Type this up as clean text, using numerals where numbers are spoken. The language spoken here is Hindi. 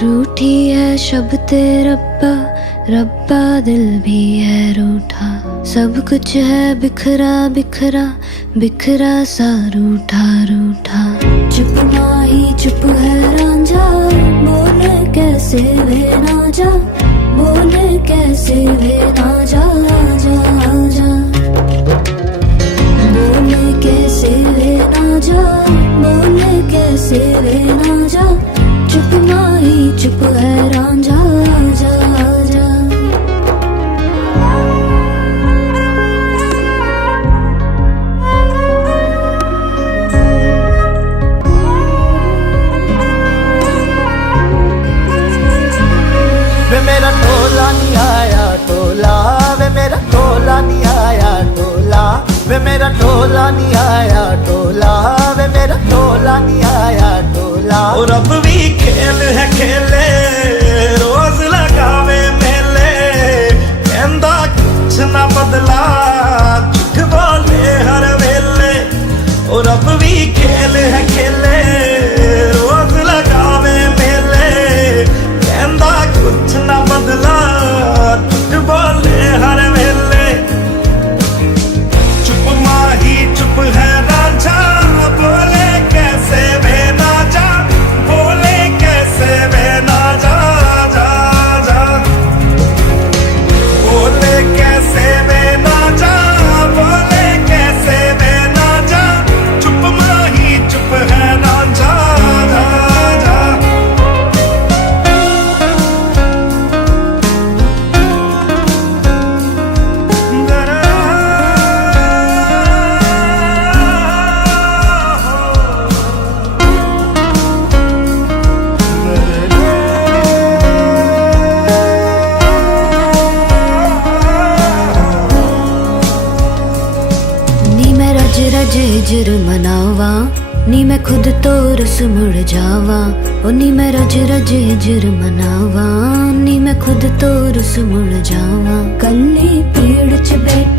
रूठी है शब्द रब्बा, रब्बा दिल भी है रूठा। सब कुछ है बिखरा बिखरा, बिखरा सा रूठा रूठा। चुप माही चुप है रांझा, बोल कैसे वे ना जा, बोल कैसे वे ना जा जा जा। बोल कैसे वे ना जा, बोल कैसे वे ना जा। चुप माही चुप है रांझा जा जा। वे मेरा टोला नहीं आया टोला, वे मेरा टोला नहीं आया टोला। वे मेरा टोला नहीं आया टोला, वे मेरा टोला नहीं आया टोला। और अब भी खेल है खेले, रोज लगावे मेले। कहंदा कुछ ना बदला, झूठ बोले हर वेले। और अब भी खेल है खेले, रोज लगावे मेले। कहंदा कुछ ना बदला, झूठ बोले हर वेले। चुप माही चुप है रांझा, बोले कैसे वे ना जा, बोले कैसे वे ना जा जा जा। बोले कैसे वे ना जा, बोले कैसे वे ना जा। चुप माही चुप है रांझा जा जा। नी मैं रज रज हिजर मनावा, नी मैं खुद तो रस मुड़ जावा। ओ नी मैं रज रज हिजर मनावा, नी मैं खुद तो रस मुड़ जावा। कल्ली पेड़ च बैठ